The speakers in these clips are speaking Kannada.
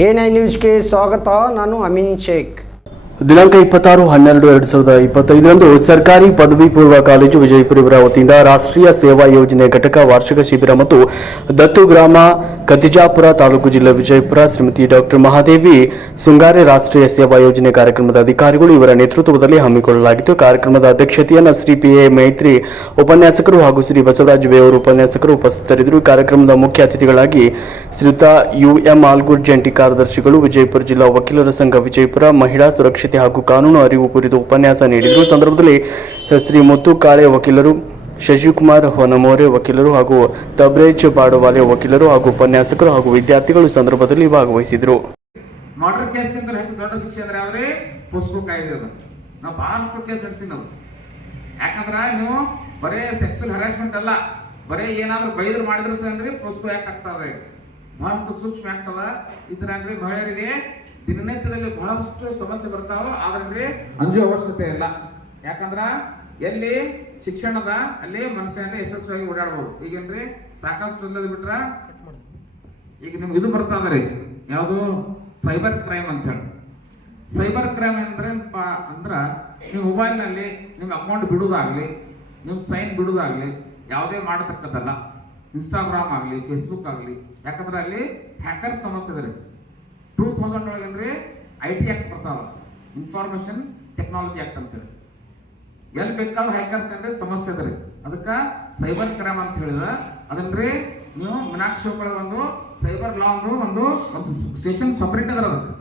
ಎ ನೈನ್ ನ್ಯೂಸ್ಗೆ ಸ್ವಾಗತ, ನಾನು ಅಮೀನ್ ಶೇಖ್. ದಿನಾಂಕ ಇಪ್ಪತ್ತಾರು ಹನ್ನೆರಡು ಎರಡು ಸಾವಿರದ ಇಪ್ಪತ್ತೈದರಂದು ಸರ್ಕಾರಿ ಪದವಿ ಪೂರ್ವ ಕಾಲೇಜು ವಿಜಯಪುರ ವತಿಯಿಂದ ರಾಷ್ಟ್ರೀಯ ಸೇವಾ ಯೋಜನೆ ಘಟಕ ವಾರ್ಷಿಕ ಶಿಬಿರ ಮತ್ತು ದತ್ತು ಗ್ರಾಮ ಕತಿಜಾಪುರ ತಾಲೂಕು ಜಿಲ್ಲೆ ವಿಜಯಪುರ ಶ್ರೀಮತಿ ಡಾಕ್ಟರ್ ಮಹಾದೇವಿ ಸುಂಗಾರೆ ರಾಷ್ಟ್ರೀಯ ಸೇವಾ ಯೋಜನೆ ಕಾರ್ಯಕ್ರಮದ ಅಧಿಕಾರಿಗಳು ಇವರ ನೇತೃತ್ವದಲ್ಲಿ ಹಮ್ಮಿಕೊಳ್ಳಲಾಗಿತ್ತು. ಕಾರ್ಯಕ್ರಮದ ಅಧ್ಯಕ್ಷತೆಯನ್ನು ಶ್ರೀ ಪಿ ಎ ಮೈತ್ರಿ ಉಪನ್ಯಾಸಕರು ಹಾಗೂ ಶ್ರೀ ಬಸವರಾಜ ಬೇವರು ಉಪನ್ಯಾಸಕರು ಉಪಸ್ಥಿತರಿದ್ದರು. ಕಾರ್ಯಕ್ರಮದ ಮುಖ್ಯ ಅತಿಥಿಗಳಾಗಿ ಶ್ರೀಯುತ ಯು ಎಂ ಆಲ್ಗೂರ್ ಜಂಟಿ ಕಾರ್ಯದರ್ಶಿಗಳು, ವಿಜಯಪುರ ಜಿಲ್ಲಾ ವಕೀಲರ ಸಂಘ, ವಿಜಯಪುರ ಮಹಿಳಾ ಸುರಕ್ಷತೆ ಹಾಗೂ ಕಾನೂನು ಅರಿವು ಕುರಿತು ಉಪನ್ಯಾಸ ನೀಡಿದರು. ಸಂದರ್ಭದಲ್ಲಿ ಶ್ರೀ ಮುತ್ತು ಕಾಳೆ ವಕೀಲರು, ಶಶಿಕುಮಾರ್ ಹೊನಮೋರೆ ವಕೀಲರು ಹಾಗೂ ತಬ್ರೇಜ್ ಬಾಡವಾಲೆ ವಕೀಲರು ಹಾಗೂ ಉಪನ್ಯಾಸಕರು ಹಾಗೂ ವಿದ್ಯಾರ್ಥಿಗಳು ಸಂದರ್ಭದಲ್ಲಿ ಭಾಗವಹಿಸಿದರು. ಮರ್ಡರ್ ಏನಾದ್ರೂ ಬೈದ್ರು ಮಾಡಿದ್ರೆ ಸರ್ ಅಂದ್ರೆ ಬರೇ ಬರೇ ಪೋಸ್ಕೋ ಯಾಕೆ ಆಗ್ತದೆ ಬಹಳಷ್ಟು ಸೂಕ್ಷ್ಮ ಆಗ್ತದ. ಇದ್ರಾಗ್ರಿ ಮಹಿಳೆಯರಿಗೆ ದಿನನಿತ್ಯದಲ್ಲಿ ಬಹಳಷ್ಟು ಸಮಸ್ಯೆ ಬರ್ತಾವ ಆದ್ರೆ ಅಂಜೋ ಅವಶ್ಯಕತೆ ಇಲ್ಲ. ಯಾಕಂದ್ರ ಎಲ್ಲಿ ಶಿಕ್ಷಣದ, ಅಲ್ಲಿ ಮನುಷ್ಯನ ಯಶಸ್ವಿಯಾಗಿ ಓಡಾಡ್ಬೋದು. ಈಗೇನ್ರಿ? ಸಾಕಷ್ಟು ಇಲ್ಲದ ಬಿಟ್ರ ಈಗ ನಿಮ್ಗೆ ಇದು ಬರ್ತಾ ರೀ. ಯಾವುದು? ಸೈಬರ್ ಕ್ರೈಮ್ ಅಂತ ಹೇಳಿ. ಸೈಬರ್ ಕ್ರೈಮ್ ಅಂದ್ರೆ ಅಂದ್ರ ಅಂದ್ರ ಮೊಬೈಲ್ ಮೊಬೈಲ್ನಲ್ಲಿ ನಿಮ್ಮ ಅಕೌಂಟ್ ಬಿಡುದಾಗ್ಲಿ ನಿಮ್ಮ ಸೈನ್ ಬಿಡುದಾಗ್ಲಿ ಯಾವುದೇ ಮಾಡತಕ್ಕದ್ದಲ್ಲ. ಇನ್ಸ್ಟಾಗ್ರಾಮ್ ಆಗಲಿ ಫೇಸ್ಬುಕ್ ಆಗಲಿ, ಯಾಕಂದ್ರೆ ಅಲ್ಲಿ ಹ್ಯಾಕರ್ ಸಮಸ್ಯೆ ಇದೆ ಟೂ ತೌಸಂಡ್ ಒಳಗೆ ಅಂದ್ರೆ ಐ ಟಿ ಆ್ಯಕ್ಟ್ ಬರ್ತಾವ. ಇನ್ಫಾರ್ಮೇಶನ್ ಟೆಕ್ನಾಲಜಿ ಆ್ಯಕ್ಟ್ ಅಂತೇಳಿ. ಎಲ್ಲಿ ಬೇಕಾದ್ರೂ ಹ್ಯಾಕರ್ಸ್ ಅಂದ್ರೆ ಸಮಸ್ಯೆ ಅದ ರೀ. ಅದಕ್ಕೆ ಸೈಬರ್ ಕ್ರೈಮ್ ಅಂತ ಹೇಳಿದ ಅದನ್ರಿ ನೀವು ಮೀನಾಕ್ಷಿ ಒಂದು ಸೈಬರ್ ಲಾ ಒಂದು ಒಂದು ಒಂದು ಸ್ಟೇಷನ್ ಸಪ್ರೇಟ್ ಅದರ ಅದಕ್ಕೆ.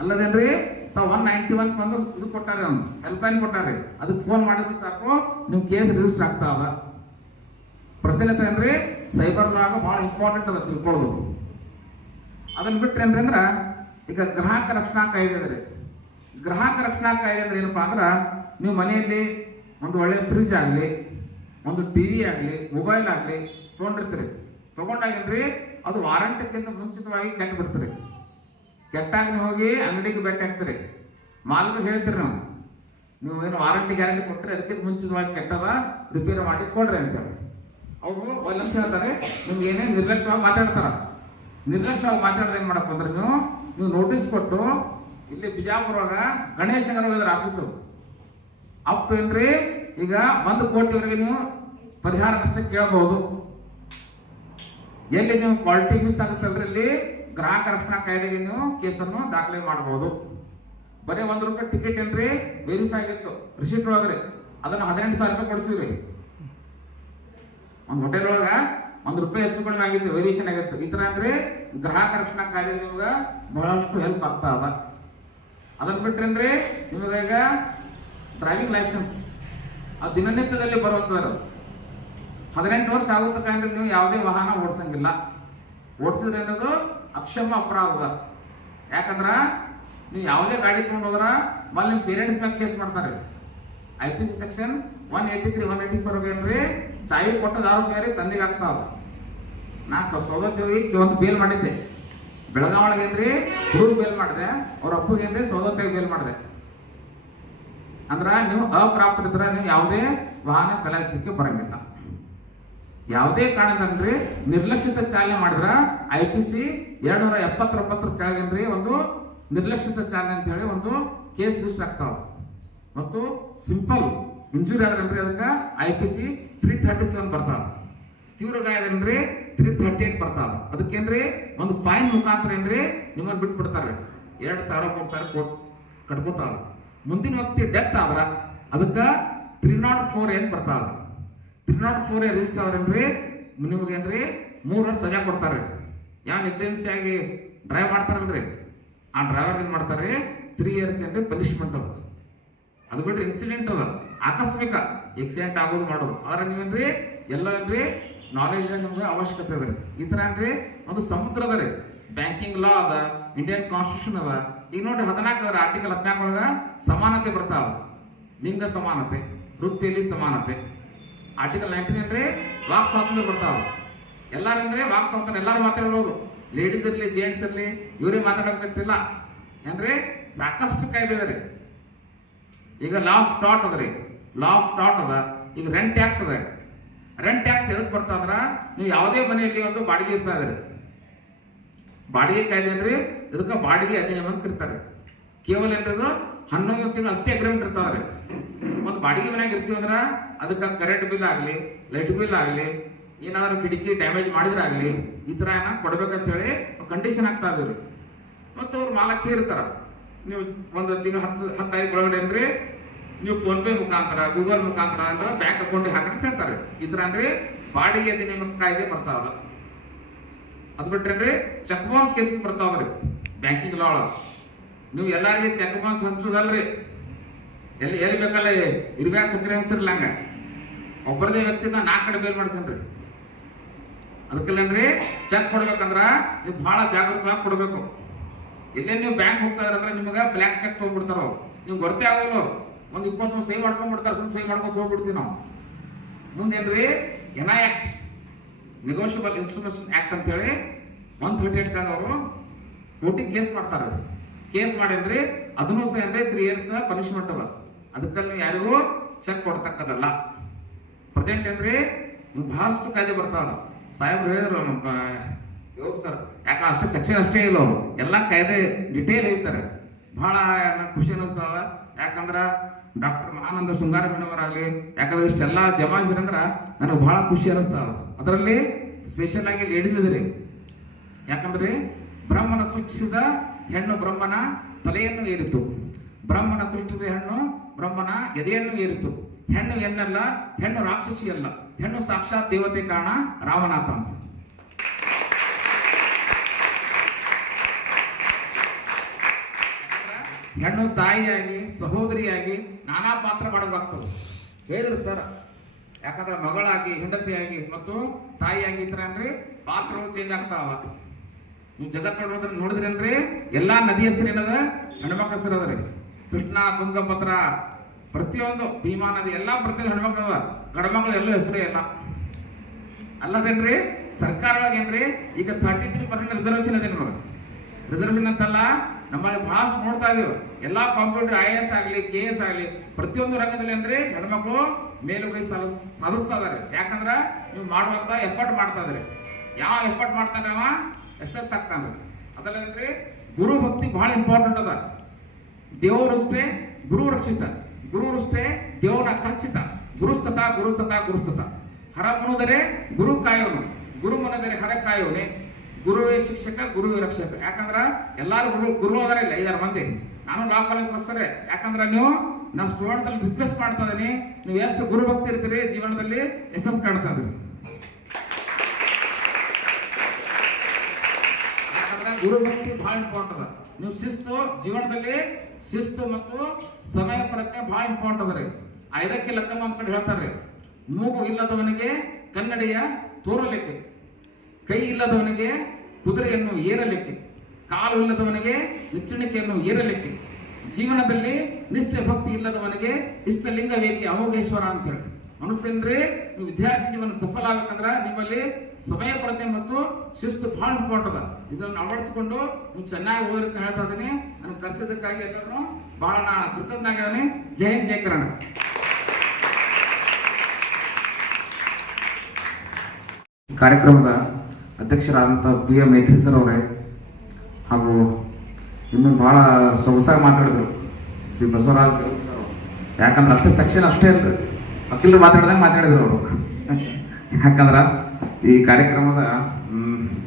ಅಲ್ಲದೇನ್ರಿ ತಾವು ಒನ್ ನೈಂಟಿ ಒನ್ ಒಂದು ಇದು ಕೊಟ್ಟಾರೆ ಒಂದು ಹೆಲ್ಪ್ ಲೈನ್ ಕೊಟ್ಟಾರೆ. ಅದಕ್ಕೆ ಫೋನ್ ಮಾಡಿದ್ರೆ ಸಾಕು, ನೀವು ಕೇಸ್ ರಿಜಿಸ್ಟರ್ ಆಗ್ತಾ ಅದ ಪ್ರಚಲಿತ ಏನ್ರಿ ಸೈಬರ್ ಲಾಗ ಬಹಳ ಇಂಪಾರ್ಟೆಂಟ್ ಅದ ತಿಳ್ಕೊಳ್ಳೋದು ಅದನ್ನ ಬಿಟ್ರೆ ಅಂದ್ರೆ ಅಂದ್ರ, ಈಗ ಗ್ರಾಹಕ ರಕ್ಷಣಾ ಕಾಯ್ದೆ ಅದ ರೀ. ಗ್ರಾಹಕ ರಕ್ಷಣಾ ಕಾಯ್ದೆ ಅಂದ್ರೆ ಏನಪ್ಪಾ ಅಂದ್ರ, ನೀವು ಮನೆಯಲ್ಲಿ ಒಂದು ಒಳ್ಳೆ ಫ್ರಿಜ್ ಆಗಲಿ, ಒಂದು ಟಿವಿ ಆಗಲಿ ಮೊಬೈಲ್ ಆಗಲಿ ತಗೊಂಡಿರ್ತೀರಿ. ತಗೊಂಡಾಗೇನ್ರಿ, ಅದು ವಾರಂಟಿಕ್ಕಿಂತ ಮುಂಚಿತವಾಗಿ ಕೆಟ್ಟ ಬಿಡ್ತೀರಿ ಕೆಟ್ಟಾಗ ಹೋಗಿ ಅಂಗಡಿಗೆ ಭೇಟಿ ಆಗ್ತೀರಿ. ಮಾಲ್ಗೆ ಹೇಳ್ತೀರಿ ನಾವು. ನೀವು ಏನು ವಾರಂಟಿ ಗ್ಯಾರಂಟಿ ಕೊಟ್ಟರೆ ಅದಕ್ಕಿಂತ ಮುಂಚಿತವಾಗಿ ಕೆಟ್ಟದ ರಿಪೇರಿ ಮಾಡಿ ಕೊಡ್ರಿ ಅಂತೇಳಿ. ಅವರು ಒಂದೊಂದು ಹೇಳ್ತಾರೆ, ನಿಮ್ಗೆ ಏನೇ ನಿರ್ಲಕ್ಷ್ಯವಾಗಿ ಮಾತಾಡ್ತಾರ. ನಿರ್ಲಕ್ಷ್ಯವಾಗಿ ಮಾತಾಡಿದ್ರೆ ಏನ್ ಮಾಡಪ್ಪ ಅಂದ್ರೆ ನೀವು ನೀವು ನೋಟಿಸ್ ಕೊಟ್ಟು, ಇಲ್ಲಿ ಬಿಜಾಪುರವಾಗ ಗಣೇಶ ನಗರ ಆಫೀಸು ಅಪ್ ಏನ್ರಿ? ಈಗ ಒಂದು ಕೋಟಿವರೆಗೆ ನೀವು ಪರಿಹಾರ ನಷ್ಟ ಕೇಳಬಹುದು. ಎಲ್ಲಿ ನೀವು ಕ್ವಾಲಿಟಿ ಮಿಸ್ ಆಗುತ್ತಲ್ರಿ ಇಲ್ಲಿ? ಗ್ರಾಹಕ ರಕ್ಷಣಾ ಕಾಯ್ದೆಗೆ ನೀವು ಕೇಸನ್ನು ದಾಖಲೆ ಮಾಡಬಹುದು ಬರೀ ಒಂದ್ ರೂಪಾಯಿ ಟಿಕೆಟ್ ಏನ್ರಿ? ವೆರಿಫೈ ಆಗಿತ್ತು. ರಿಸೀಟ್ ಒಳಗ್ರಿ. ಅದನ್ನ ಹದಿನೆಂಟು ಸಾವಿರ ರೂಪಾಯಿ ಕೊಡ್ಸಿವ್ರಿ. ಒಂದ್ ಹೋಟೆಲ್ ಒಳಗ ಒಂದು ರೂಪಾಯಿ ಹೆಚ್ಚು ಕಡಿಮೆ ವೆರಿಯೇಷನ್ ವೇರಿಯೇಷನ್ ಆಗಿತ್ತು. ಈ ತರ ಅಂದ್ರೆ ಗ್ರಾಹಕ ರಕ್ಷಣಾ ಕಾರ್ಯ ನಿಮ್ಗ ಬಹಳಷ್ಟು ಹೆಲ್ಪ್ ಆಗ್ತಾ ಅದ. ಅದನ್ನ ಬಿಟ್ರೆ ಅಂದ್ರೆ ನಿಮಗ ಈಗ ಡ್ರೈವಿಂಗ್ ಲೈಸೆನ್ಸ್ ಆ ದಿನನಿತ್ಯದಲ್ಲಿ ಬರುವಂತದ್ದು ಹದಿನೆಂಟು ವರ್ಷ ಆಗುತ್ತ ಅಂದ್ರೆ ನೀವು ಯಾವುದೇ ವಾಹನ ಓಡಿಸಂಗಿಲ್ಲ. ಓಡಿಸಿದ್ರೆ ಅನ್ನೋದು ಅಕ್ಷಮ ಅಪರಾಧ. ಯಾಕಂದ್ರ ನೀವು ಯಾವುದೇ ಗಾಡಿ ತಗೊಂಡು ಹೋದ್ರ ಮಲ್ಲಿ ನಿಮ್ ಪೇರೆಂಟ್ಸ್ ಮೇಲೆ ಕೇಸ್ ಮಾಡ್ತಾರೆ. I P C section one eighty three one eighty four ಏನ್ರಿ ಚಾವಿ ಕೊಟ್ಟ ಮೇಲೆ ತಂದೆಗೆ ಅದು. ನಾ ಸೌದತ್ತಿ ಹೋಗಿ ಒಂದು ಬೇಲ್ ಮಾಡಿದ್ದೆ. ಬೆಳಗಾವಳಿಗೆ ಏನ್ರಿ? ಹುಡುಗ ಬೇಲ್ ಮಾಡಿದೆ. ಅವ್ರ ಅಪ್ಪಗೆ ಏನ್ರಿ? ಸೌದತ್ತಿಗೆ ಬೇಲ್ ಮಾಡಿದೆ. ಅಂದ್ರ ನೀವು ಅಪ್ರಾಪ್ತರಿದ್ರ ನೀವು ಯಾವುದೇ ವಾಹನ ಚಲಾಯಿಸಲಿಕ್ಕೆ ಬರಂಗಿಲ್ಲ. ಯಾವುದೇ ಕಾರಣದಂದ್ರಿ ನಿರ್ಲಕ್ಷಿತ ಚಾಲನೆ ಮಾಡಿದ್ರ ಐ ಪಿ ಸಿ ಎರಡ್ ನೂರ ಎಪ್ಪತ್ತೊಂಬತ್ತರ ಕೆಳಗೇನ್ರಿ ಒಂದು ನಿರ್ಲಕ್ಷಿತ ಚಾಲನೆ ಅಂತ ಹೇಳಿ ಒಂದು ಕೇಸ್ ರಿಜಿಸ್ಟರ್ ಆಗ್ತಾವ ಮತ್ತು ಸಿಂಪಲ್ ಇಂಜುರಿ ಆದ್ರೇನ್ರಿ ಅದಕ್ಕೆ I P C three thirty seven ಬರ್ತಾವ. ತೀವ್ರ ಗಾಯ ಏನ್ರಿ? ತ್ರೀ ಥರ್ಟಿ ಏಟ್ ಬರ್ತಾವ. ಅದಕ್ಕೇನ್ರಿ? ಒಂದು ಫೈನ್ ಮುಖಾಂತರ ಏನ್ರಿ? ಬಿಟ್ಟು ಬಿಟ್ಬಿಡ್ತಾರೆ. ಎರಡು ಸಾವಿರ, ಮೂರ್ ಸಾವಿರ ಕೋಟ್ ಕಟ್ಕೋತಾವ. ಮುಂದಿನ ವ್ಯಕ್ತಿ ಡೆತ್ ಆದ್ರ ಅದಕ್ಕ ತ್ರೀ ನಾಟ್ ಫೋರ್ ಏನ್ ಬರ್ತಾವ? ತ್ರೀ ನಾಟ್ ಫೋರ್ ರಿಜಿಸ್ಟರ್ ನಿಮಗೆ ನಿಮಗೇನ್ರಿ ಮೂರು ವರ್ಷ ಸಜಾ ಕೊಡ್ತಾರೆ. ಯಾವ ನಿರ್ದೇಶಿ ಆಗಿ ಡ್ರೈವ್ ಮಾಡ್ತಾರಲ್ರಿ? ಆ ಡ್ರೈವರ್ ಏನ್ ಮಾಡ್ತಾರೆ ತ್ರೀ ಇಯರ್ಸ್ ಏನ್ರಿ ಪನಿಷ್ಮೆಂಟ್ ಅದ. ಅದು ಬಿಟ್ರೆ ಇನ್ಸಿಡೆಂಟ್ ಅದ. ಆಕಸ್ಮಿಕ ಆಕ್ಸಿಡೆಂಟ್ ಆಗೋದು ಮಾಡೋದು. ಆದ್ರೆ ನೀವೇನ್ರಿ? ಎಲ್ಲ ಏನ್ರಿ ನಾಲೆಜ್ ನಿಮ್ಗೆ ಅವಶ್ಯಕತೆ ಅದ ರೀ. ಈ ತರ ಏನ್ರಿ? ಒಂದು ಸಮುದ್ರ ಅದ ರೀ. ಬ್ಯಾಂಕಿಂಗ್ ಲಾ ಅದ ಇಂಡಿಯನ್ ಕಾನ್ಸ್ಟಿಟ್ಯೂಷನ್ ಅದ. ಈಗ ನೋಡ್ರಿ ಹದಿನಾಲ್ಕು ಅದ ಆರ್ಟಿಕಲ್ ಹದಿನಾಲ್ಕು ಒಳಗ ಸಮಾನತೆ ಬರ್ತಾವ ಲಿಂಗ ಸಮಾನತೆ, ವೃತ್ತಿಯಲ್ಲಿ ಸಮಾನತೆ. ಆರ್ಟಿಕಲ್ ನೈನ್ಟೀನ್ ಅಂದ್ರೆ ವಾಕ್ ಸ್ವಾತಂತ್ರ್ಯ ಬರ್ತಾವ ಎಲ್ಲಾರಂದ್ರೆ ವಾಕ್ ಸ್ವಾತಂತ್ರ್ಯ. ಎಲ್ಲಾರು ಮಾತಾಡ್ಬೋದು ಲೇಡೀಸ್ ಇರ್ಲಿ ಜೆಂಟ್ಸ್ ಇರ್ಲಿ, ಇವರೇ ಮಾತಾಡಬೇಕಂತಿಲ್ಲ. ಏನ್ರಿ? ಸಾಕಷ್ಟು ಕಾಯ್ದೆ ಅದ ರೀ. ಈಗ ಲಾ ಆಫ್ ಥಾಟ್ ಅದ ರೀ. ಲಾ ಸ್ಟಾರ್ಟ್ ಅದ. ಈಗ ರೆಂಟ್ ಆಕ್ಟ್ ಅದ. ರೆಂಟ್ ಆಕ್ಟ್ ಎದಕ್ ಬರ್ತಾ ಅಂದ್ರ? ನೀವು ಯಾವುದೇ ಮನೆಯಲ್ಲಿ ಒಂದು ಬಾಡಿಗೆ ಇರ್ತಾ ಇದ್ರಿ. ಬಾಡಿಗೆ ಕಾಯ್ದೆ ಅಂದ್ರೆ ಇದಕ್ಕೆ ಬಾಡಿಗೆ ಅಧಿನಿಯಮ ಅಂತ ಕರಿತಾರೆ. ಕೇವಲ ಏನ್ರದು? ಹನ್ನೊಂದು ತಿಂಗಳು ಅಷ್ಟೇ ಅಗ್ರಿಮೆಂಟ್ ಇರ್ತಾವ್ರಿ ಒಂದು ಬಾಡಿಗೆ ಮನೆಯಾಗ ಇರ್ತೀವಿ ಅಂದ್ರ ಅದಕ್ಕೆ ಕರೆಂಟ್ ಬಿಲ್ ಆಗ್ಲಿ ಲೈಟ್ ಬಿಲ್ ಆಗ್ಲಿ, ಏನಾದ್ರು ಕಿಟಕಿ ಡ್ಯಾಮೇಜ್ ಮಾಡಿದ್ರೆ ಆಗ್ಲಿ ಈ ತರ ಏನ ಕೊಡ್ಬೇಕಂತ ಹೇಳಿ ಕಂಡೀಷನ್ ಆಗ್ತಾ ಇದ್ರಿ ಮತ್ತು ಅವ್ರು ಮಾಲಕ್ಕೆ ಇರ್ತಾರ. ನೀವು ಒಂದು ತಿಂಗಳು ಹತ್ತು ಹತ್ತೈದು ಒಳಗಡೆ ಅಂದ್ರೆ ನೀವು ಫೋನ್ ಪೇ ಮುಖಾಂತರ ಗೂಗಲ್ ಮುಖಾಂತರ ಅಂದ್ರೆ ಬ್ಯಾಂಕ್ ಅಕೌಂಟ್ ಹಾಕಂತ ಹೇಳ್ತಾರೆ. ಇದ್ರ ಅಂದ್ರೆ ಬಾಡಿಗೆ ಅಧಿನಿಯಮ ಕಾಯ್ದೆ ಬರ್ತಾವ ಅದ್. ಬಿಟ್ರೆ ಚೆಕ್ ಬೌನ್ಸ್ ಕೇಸಸ್ ಬರ್ತಾವ್ರಿ ಬ್ಯಾಂಕಿಂಗ್ ಲಾ ಒಳಗ. ನೀವು ಎಲ್ಲಾರಿಗೆ ಚೆಕ್ ಬೌನ್ಸ್ ಹಂಚುದಲ್ರಿ. ಎಲ್ಲಿ ಎಲ್ಲಿ ಬೇಕಲ್ಲ ಇರ್ಬ್ಯಾಗ ಸಂಗ್ರಹಿಸ್ತಿರ್ಲ ಹಂಗ. ಒಬ್ಬರದೇ ವ್ಯಕ್ತಿನ ನಾಲ್ಕು ಕಡೆ ಬೇಲ್ ಮಾಡಿಸನ್ರಿ. ಅದಕ್ಕೆಲ್ಲನ್ರಿ ಚೆಕ್ ಕೊಡ್ಬೇಕಂದ್ರ ನೀವು ಬಹಳ ಜಾಗೃತವಾಗಿ ಕೊಡ್ಬೇಕು. ಎಲ್ಲೇ ನೀವು ಬ್ಯಾಂಕ್ ಹೋಗ್ತಾ ಇದ್ರಂದ್ರೆ ನಿಮಗೆ ಬ್ಲ್ಯಾಂಕ್ ಚೆಕ್ ತಗೊಂಡ್ಬಿಡ್ತಾರ ಅವ್ರು. ನೀವು ಗೊತ್ತೇ ಆಗೋಲ್ಲ ಒಂದ್ ಇಪ್ಪತ್ತೊಂದು ಸೈ ಮಾಡ್ಕೊಂಡ್ಬಿಡ್ತಾರೆ ಸುಮ್ಮನೆ ಸಹಿ ಮಾಡ್ಕೊಂಡು ಹೋಗ್ಬಿಡ್ತೀವಿ ನಾವು. ಮುಂದೇನ್ರಿ? N I act negotiable instrument act ಅಂತ ಹೇಳಿ ಒನ್ ಥರ್ಟಿ ಏಟ್ ಅವರು ಕೋರ್ಟಿಗೆ ಕೇಸ್ ಮಾಡ್ತಾರೆ ಕೇಸ್ ಮಾಡಿದ್ರೆ ಅದನ್ನು ಸಹ ಅಂದ್ರೆ ತ್ರೀ ಇಯರ್ಸ್ ಪನಿಷ್ಮೆಂಟ್ ಅದ ಅದಕ್ಕಲ್ಲಿ ಯಾರಿಗೂ ಚೆಕ್ ಕೊಡ್ತಕ್ಕದಲ್ಲ ಪ್ರೆಸೆಂಟ್ ಏನ್ರಿ? ಬಹಳಷ್ಟು ಕಾಯ್ದೆ ಬರ್ತಾವಲ್ಲ. ಸಾಹೇಬ್ರು ಹೇಳಿದ್ರು ಯೋಗ ಸರ್ ಯಾಕ ಅಷ್ಟೇ ಸೆಕ್ಷನ್ ಅಷ್ಟೇ ಇಲ್ಲ ಅವರು. ಎಲ್ಲ ಕಾಯ್ದೆ ಡಿಟೇಲ್ ಹೇಳ್ತಾರೆ. ಬಹಳ ಖುಷಿ ಅನಿಸ್ತಾವ ಯಾಕಂದ್ರ ಡಾಕ್ಟರ್ ಮಹಾನಂದ ಶೃಂಗಾರ ಮೇಡಮರಾಗ್ಲಿ ಯಾಕಂದ್ರೆ ಇಷ್ಟೆಲ್ಲಾ ಜಮಾಯಿಸಿರಂದ್ರ ನನಗೆ ಬಹಳ ಖುಷಿ ಅನಿಸ್ತಾವ ಅದರಲ್ಲಿ ಸ್ಪೆಷಲ್ ಆಗಿ ಲೇಡೀಸ್ ಇದ್ರಿ ಯಾಕಂದ್ರೆ ಬ್ರಹ್ಮನ ಸೃಷ್ಟಿಸಿದ ಹೆಣ್ಣು ಬ್ರಹ್ಮನ ತಲೆಯನ್ನು ಏರಿತು ಬ್ರಹ್ಮನ ಸೃಷ್ಟಿಸಿದ ಹೆಣ್ಣು ಬ್ರಹ್ಮನ ಎದೆಯನ್ನು ಏರಿತು ಹೆಣ್ಣು ಎನ್ನಲ್ಲ ಹೆಣ್ಣು ರಾಕ್ಷಸಿ ಅಲ್ಲ ಹೆಣ್ಣು ಸಾಕ್ಷಾತ್ ದೇವತೆ ಕಾರಣ ರಾಮನಾಥ ಅಂತ. ಹೆಣ್ಣು ತಾಯಿಯಾಗಿ, ಸಹೋದರಿಯಾಗಿ ನಾನಾ ಪಾತ್ರ ಮಾಡಬೇಕಾಗ್ತದೆ. ಹೇಳಿದ್ರು ಸರ್, ಯಾಕಂದ್ರೆ ಮಗಳಾಗಿ, ಹೆಂಡತಿಯಾಗಿ, ಮತ್ತು ತಾಯಿಯಾಗಿ ಈ ತರ ಅಂದ್ರೆ ಪಾತ್ರಗಳು ಚೇಂಜ್ ಆಗ್ತಾವ ನೀವು ಜಗತ್ ನೋಡಿದ್ರೆ ನೋಡಿದ್ರಿ ಅಂದ್ರೆ ಎಲ್ಲಾ ನದಿ ಹೆಸರು ಏನದ ಹೆಣ್ಮಕ್ಳ ಹೆಸರು ಅದ ರೀ. ಕೃಷ್ಣ, ತುಂಗಭದ್ರ, ಪ್ರತಿಯೊಂದು ಭೀಮಾ ನದಿ, ಎಲ್ಲಾ ಪ್ರತಿಯೊಂದು ಹೆಣ್ಮಕ್ಳು ಅದ ಗಂಡ್ಮಕ್ಳು ಎಲ್ಲೂ ಹೆಸರೇ ಇಲ್ಲ. ಅಲ್ಲದೇನ್ರಿ ಸರ್ಕಾರ ಏನ್ರಿ, ಈಗ ಥರ್ಟಿ ತ್ರೀ ಪರ್ಸೆಂಟ್ ರಿಸರ್ವೇಶನ್ ಅದೇನ್ರಿ ರಿಸರ್ವೇಶನ್ ಅಂತಲ್ಲ ನಮ್ಮಲ್ಲಿ ಬಹಳಷ್ಟು ನೋಡ್ತಾ ಇದೀವಿ ಎಲ್ಲಾ ಕಂಪ್ಯೂಟರ್ ಐ ಎಸ್ ಆಗಲಿ ಕೆ ಎಸ್ ಆಗಲಿ, ಪ್ರತಿಯೊಂದು ರಂಗದಲ್ಲಿ ಅಂದ್ರೆ ಹೆಣ್ಮಕ್ಳು ಮೇಲುಗೈ ಸಾಧಿಸ್ತಾ ಇದಾರೆ. ಯಾಕಂದ್ರ ನೀವು ಮಾಡುವಂತ ಎಫರ್ಟ್ ಮಾಡ್ತಾ ಇದ್ರಿ. ಯಾವ ಎಫರ್ಟ್ ಮಾಡ್ತಾನೆ ಅವ? ಎಸ್ ಆಗ್ತಾನೆ ಅದಲ್ಲಂದ್ರೆ ಗುರು ಭಕ್ತಿ ಬಹಳ ಇಂಪಾರ್ಟೆಂಟ್ ಅದ. ದೇವರಷ್ಟೇ ಗುರು ರಕ್ಷಿತ. ಗುರುರಷ್ಟೇ ದೇವರ ಖಚಿತ. ಗುರುಸ್ತತ ಗುರುಸ್ತತ ಗುರುಸ್ತತ ಹರ ಮುನುದರೆ ಗುರು ಕಾಯೋನು. ಗುರು ಮುನದರೆ ಹರ ಕಾಯೋನೆ. ಗುರುವೇ ಶಿಕ್ಷಕ, ಗುರುವೇ ರಕ್ಷಕ. ಯಾಕಂದ್ರ ಎಲ್ಲಾರು ಗುರು ಗುರು ಅದಾರ ಇಲ್ಲ ಐದಾರು ಮಂದಿ. ನಾನು ಲಾ ಕಾಲೇಜ್ ಪ್ರೊಫೆಸರ್ ಯಾಕಂದ್ರ ನೀವು ನನ್ನ ಸ್ಟೂಡೆಂಟ್ಸ್ ಅಲ್ಲಿ ರಿಕ್ವೆಸ್ಟ್ ಮಾಡ್ತಾ ಇದೀನಿ. ನೀವು ಎಷ್ಟು ಗುರು ಭಕ್ತಿ ಇರ್ತೀರಿ ಜೀವನದಲ್ಲಿ ಯಶಸ್ ಕಾಣ್ತಾ ಇದ್ರಿ. ಯಾಕಂದ್ರೆ ಗುರು ಭಕ್ತಿ ಬಹಳ ಇಂಪಾರ್ಟೆಂಟ್ ಅದ. ನೀವು ಶಿಸ್ತು ಜೀವನದಲ್ಲಿ ಶಿಸ್ತು ಮತ್ತು ಸಮಯ ಪ್ರಜ್ಞೆ ಬಹಳ ಇಂಪಾರ್ಟೆಂಟ್ ಅದ ರೀ. ಐದಕ್ಕೆ ಲಕ್ಕಮ್ಮ ಮಾಡ್ಕೊಂಡು ಕಡೆ ಹೇಳ್ತಾರೆ ಮೂಗು ಇಲ್ಲದವನಿಗೆ ಕನ್ನಡಿಯ ತೋರಲಿಕ್ಕೆ. ಕೈ ಇಲ್ಲದವನಿಗೆ ಕುದುರೆಯನ್ನು ಏರಲಿಕ್ಕೆ, ಕಾಲು ಇಲ್ಲದವನಿಗೆ ನಿಚ್ಚಣಿಕೆಯನ್ನು ಏರಲಿಕ್ಕೆ, ಜೀವನದಲ್ಲಿ ನಿಷ್ಠೆ ಭಕ್ತಿ ಇಲ್ಲದವನಿಗೆ ಇಷ್ಟಲಿಂಗ ವೇಕಿ ಅಮೋಘೇಶ್ವರ ಅಂತ ಹೇಳಿ ಮನುಷ್ಯನ್ರಿ ನೀವು ವಿದ್ಯಾರ್ಥಿ ಜೀವನ ಸಫಲ ಆಗ್ಬೇಕಂದ್ರ ನಿಮ್ಮಲ್ಲಿ ಸಮಯ ಪ್ರಜ್ಞೆ ಮತ್ತು ಶಿಸ್ತು ಬಹಳ ಅದ. ಇದನ್ನು ಅಳವಡಿಸಿಕೊಂಡು ನೀವು ಚೆನ್ನಾಗಿ ಓದ್ರಿ ಅಂತ ಹೇಳ್ತಾ ಇದೀನಿ ನನಗೆ ಕರೆಸಿದ್ದಕ್ಕಾಗಿ ಎಲ್ಲರೂ ಬಹಳ ನಾ ಕೃತಜ್ಞಾಗಿದ್ದೀನಿ ಜೈ ಹಿಂದ್, ಜೈ ಕನ್ನಡ. ಕಾರ್ಯಕ್ರಮದ ಅಧ್ಯಕ್ಷರಾದಂಥ ಬಿ ಎ ಮೈತ್ರಿ ಸರ್ ಅವರೇ, ಹಾಗೂ ಇನ್ನೂ ಭಾಳ ಸೊಗಸಾಗಿ ಮಾತಾಡಿದ್ರು. ಶ್ರೀ ಬಸವರಾಜ್ ಸರ್ ಯಾಕಂದ್ರೆ ಅಷ್ಟೇ ಸೆಕ್ಷನ್ ಅಷ್ಟೇ ಇರ್ತದೆ ವಕೀಲರು ಮಾತಾಡ್ದಂಗೆ ಮಾತಾಡಿದ್ರು ಅವರು. ಯಾಕಂದ್ರೆ ಈ ಕಾರ್ಯಕ್ರಮದ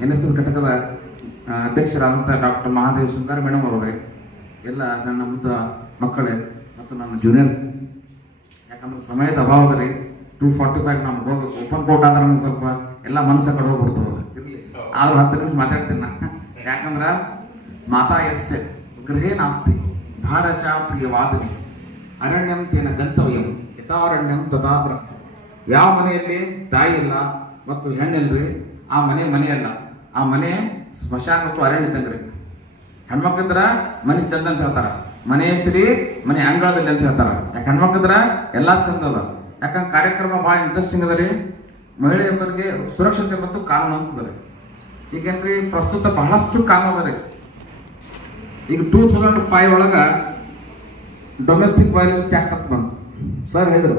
ಎನ್ ಎಸ್ ಎಸ್ ಘಟಕದ ಅಧ್ಯಕ್ಷರಾದಂಥ ಡಾಕ್ಟರ್ ಮಹಾದೇವ್ ಸುಂದರ್ ಮೇಡಮ್ ಅವರೇ ಎಲ್ಲ ನನ್ನ ಮುದ್ದ ಮಕ್ಕಳೇ ಮತ್ತು ನನ್ನ ಜೂನಿಯರ್ಸ್ ಯಾಕಂದ್ರೆ ಸಮಯದ ಅಭಾವದಲ್ಲಿ ಟೂ ಫಾರ್ಟಿ ಫೈವ್ ನಮ್ಗೆ ಹೋಗ್ಬೇಕು. ಓಪನ್ ಕೋರ್ಟ್ ಆದ್ರೆ ನಮ್ಗೆ ಸ್ವಲ್ಪ ಎಲ್ಲ ಮನಸ್ಸ ಕಡೆ ಹೋಗ್ಬಿಡ್ತದೆ. ಆದ್ರೂ ಹತ್ತು ನಿಮಿಷ ಮಾತಾಡ್ತೀನಿ ನಾ ಯಾಕಂದ್ರ ಮಾತಾ ಎಸ್ ಗೃಹೇ ನಾಸ್ತಿ. ಭಾರಚ ಪ್ರಿಯವಾದನಿ. ಅರಣ್ಯಂ ತೇನ ಗಂತವ್ಯಂ. ಯಥಾರಣ್ಯಂ ತಥಾಪುರ. ಯಾವ ಮನೆಯಲ್ಲಿ? ತಾಯಿ ಇಲ್ಲ ಮತ್ತು ಹೆಣ್ಣಿಲ್ರಿ? ಆ ಮನೆ ಮನೆ ಅಲ್ಲ. ಆ ಮನೆ ಸ್ಮಶಾನ ಮತ್ತು ಅರಣ್ಯ ಇದ್ದಂಗ್ರಿ. ಹೆಣ್ಮಕ್ಳಿದ್ರ ಮನೆ ಚಂದ ಅಂತ ಹೇಳ್ತಾರ. ಮನೆ ಹೆಸರಿ ಮನೆ ಅಂಗಳದಲ್ಲಿ ಅಂತ ಹೇಳ್ತಾರ. ಯಾಕೆ ಹೆಣ್ಮಕ್ಳಿದ್ರ ಎಲ್ಲಾ ಚಂದ ಅದ. ಯಾಕಂದ್ರೆ ಕಾರ್ಯಕ್ರಮ ಬಹಳ ಇಂಟ್ರೆಸ್ಟಿಂಗ್ ಅದ ರೀ. ಮಹಿಳೆಯರಿಗೆ ಸುರಕ್ಷತೆ ಮತ್ತು ಕಾನೂನು ಅಂತದ ಈಗೇನ್ರಿ ಪ್ರಸ್ತುತ ಬಹಳಷ್ಟು ಕಾಮ್ ಅದ ಈಗ ಟೂ ತೌಸಂಡ್ ಫೈವ್ ಒಳಗ ಡೊಮೆಸ್ಟಿಕ್ ವೈಲೆನ್ಸ್ ಆಕ್ಟ್ ಅಂತ ಬಂತು. ಸರ್ ಹೇಳಿದ್ರು,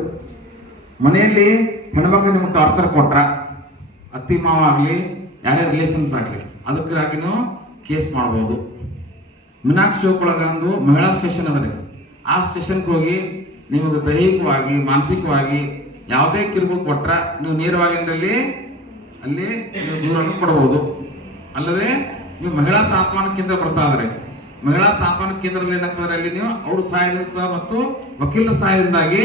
ಮನೆಯಲ್ಲಿ ಹೆಣ್ಮಕ್ಳು ನಿಮ್ಗೆ ಟಾರ್ಚರ್ ಕೊಟ್ರ, ಅತ್ತಿ, ಮಾವ ಆಗಲಿ, ಯಾರೇ ರಿಲೇಷನ್ಸ್ ಆಗಲಿ, ಅದಕ್ಕಾಗಿ ಕೇಸ್ ಮಾಡ್ಬೋದು. ಮೀನಾಕ್ಷಿ ಒಳಗೊಂದು ಮಹಿಳಾ ಸ್ಟೇಷನ್ ಅದ ರೀ. ಆ ಸ್ಟೇಷನ್ಗೆ ಹೋಗಿ ನಿಮಗೆ ದೈಹಿಕವಾಗಿ, ಮಾನಸಿಕವಾಗಿ ಯಾವುದೇ ಕಿರುಕುಳ ಕೊಟ್ರ, ನೀವು ನೇರವಾಗಿ ಅಲ್ಲಿ ನೀವು ದೂರನ್ನು ಕೊಡಬಹುದು ಅಲ್ಲದೆ ನೀವು ಮಹಿಳಾ ಸಾಂತ್ವನ ಕೇಂದ್ರ ಬರ್ತಾ ಇದ್ರೆ, ಮಹಿಳಾ ಸಾಂತ್ವನ ಕೇಂದ್ರದಲ್ಲಿ ಏನಾಗ್ತದೆ ಅಲ್ಲಿ ನೀವು ಅವ್ರ ಸಹಾಯದಿಂದ ಸಹ ಮತ್ತು ವಕೀಲರ ಸಹಾಯದಿಂದಾಗಿ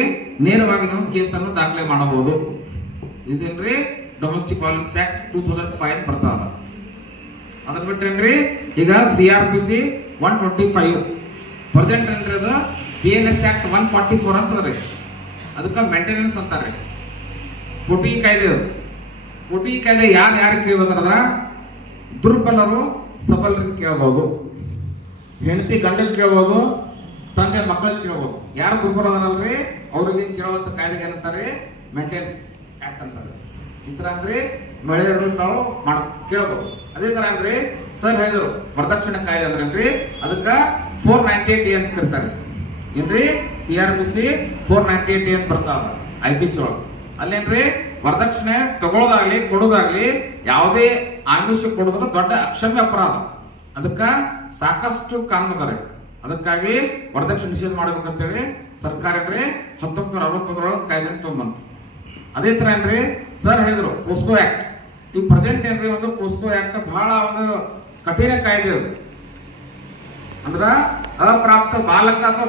ನೇರವಾಗಿ ನೀವು ಕೇಸನ್ನು ದಾಖಲೆ ಮಾಡಬಹುದು. ಇದೇನ್ರಿ? Domestic violence act two thousand five ಬರ್ತಾ ಅದ ಅದನ್ನ ಬಿಟ್ಟೇನ್ರಿ ಈಗ C R P C one twenty five present ಏನ್ರಿ ಅದು P N S act one forty four ಅಂತದ್ರಿ. ಅದಕ್ಕೆ ಮೇಂಟೆನೆನ್ಸ್ ಅಂತಾರೆ ಪುಟಿ ಕಾಯ್ದೆ ಅದು. ಪುಟಿ ಕಾಯ್ದೆ ಯಾರು ಯಾರು ಕೇಳ್ಬೋದ್ರ ದುರ್ಬಲರು ಸಬಲರು ಕೇಳ್ಬೋದು. ಹೆಂಡತಿ ಗಂಡಕ್ಕೆ ಕೇಳ್ಬೋದು, ತಂದೆ ಮಕ್ಕಳಿಗೆ ಕೇಳ್ಬೋದು. ಯಾರು ದುರ್ಬಲ ಅದಾರಲ್ರಿ ಅವ್ರಿಗೆ ಕೇಳುವಂತ ಕಾಯ್ದೆಗೆ ಏನಂತಾರೆ? ಮೇಂಟೆನೆನ್ಸ್ ಆಕ್ಟ್ ಅಂತಾರೆ. ಈ ತರ ಅಂದ್ರೆ ಮಹಿಳೆಯರು ತಾವು ಮಾಡ್, ಕೇಳ್ಬೋದು. ಅದೇ ತರ ಅಂದ್ರೆ ಸರ್ ಹೇಳಿದ್ರು ವರದಕ್ಷಿಣೆ ಕಾಯ್ದೆ ಅಂದ್ರೆ ಅದಕ್ಕ ಫೋರ್ ನೈಂಟಿ ಏಟ್ ಅಂತ ಕರೀತಾರೆ. ಏನ್ರಿ? C R P C four ninety eight ಅಂತ ಬರ್ತಾವ ಐ ಪಿ ಸಿ ಒಳಗೆ. ಅಲ್ಲೇನ್ರಿ? ವರದಕ್ಷಿಣೆ ತಗೊಳ್ಳೋದಾಗ್ಲಿ, ಕೊಡೋದಾಗ್ಲಿ ಯಾವುದೇ ಆಮಿಷ ಕೊಡೋದ್ರ ದೊಡ್ಡ ಅಕ್ಷಮ್ಯ ಅಪರಾಧ. ಅದಕ್ಕ ಸಾಕಷ್ಟು ಕಾನೂನು ಬರೆ. ಅದಕ್ಕಾಗಿ ವರದಕ್ಷಿಣೆ ನಿಷೇಧ ಮಾಡ್ಬೇಕಂತೇಳಿ ಸರ್ಕಾರ ಅಂದ್ರೆ ಹತ್ತೊಂಬತ್ತು ನೂರ ಅರವತ್ತೊಂದರೊಳಗೆ ಕಾಯ್ದೆ ತಗೊಂಡ್ಬಂತು ಅದೇ ತರ ಏನ್ರಿ? ಸರ್ ಹೇಳಿದ್ರು ಪೋಸ್ಕೋ ಆಕ್ಟ್. ಈ ಪ್ರೆಸೆಂಟ್ ಏನ್ರಿ ಒಂದು ಪೋಸ್ಕೋ ಆಕ್ಟ್ ಬಹಳ ಒಂದು ಕಠಿಣ ಕಾಯ್ದೆ ಅದು. ಅಂದ್ರ ಅಪ್ರಾಪ್ತ ಬಾಲಕ ಅಥವಾ